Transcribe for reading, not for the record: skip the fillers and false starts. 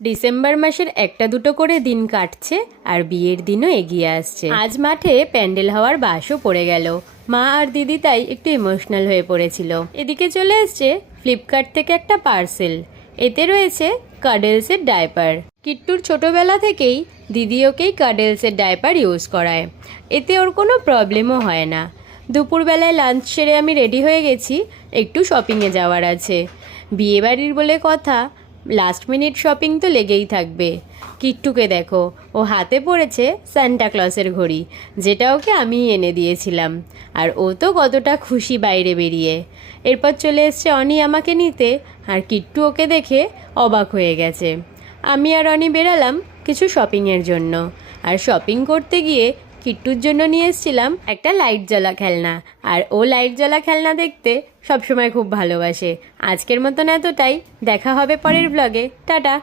December মাসের একটা দুটো করে দিন কাটছে আর বিয়ের দিনও এগিয়ে আসছে। আজ মাঠে প্যান্ডেল হওয়ার বাসও পড়ে গেল। মা আর দিদি তাই একটু ইমোশনাল হয়ে পড়েছিল। এদিকে চলে এসছে ফ্লিপকার্ট থেকে একটা পার্সেল। এতে রয়েছে কাডেলসের ডায়পার। কিট্টুর ছোটবেলা থেকেই দিদি ওকেই কাডেলসের ডায়পার ইউজ করায়। এতে ওর কোনো প্রবলেমও হয় না। দুপুরবেলায় লাঞ্চ সেরে আমি রেডি হয়ে গেছি, একটু শপিংয়ে যাওয়ার আছে। বিয়েবাড়ির বলে কথা, লাস্ট মিনিট শপিং তো লেগেই থাকবে। কিট্টুকে দেখো, ও হাতে পড়েছে সান্টা ক্লসের ঘড়ি, যেটা ওকে আমিই এনে দিয়েছিলাম। আর ও তো কতটা খুশি বাইরে বেরিয়ে। এরপর চলে এসছে অনি আমাকে নিতে, আর কিট্টু ওকে দেখে অবাক হয়ে গেছে। আমি আর অনি বেরালাম কিছু শপিংয়ের জন্য। আর শপিং করতে গিয়ে কিট্টুর জন্য নিয়ে এসেছিলাম একটা লাইট জ্বলা খেলনা। আর ও লাইট জ্বলা খেলনা দেখতে সবসময় খুব ভালোবাসে। আজকের মতন এতটাই, দেখা হবে পরের ব্লগে। টাটা।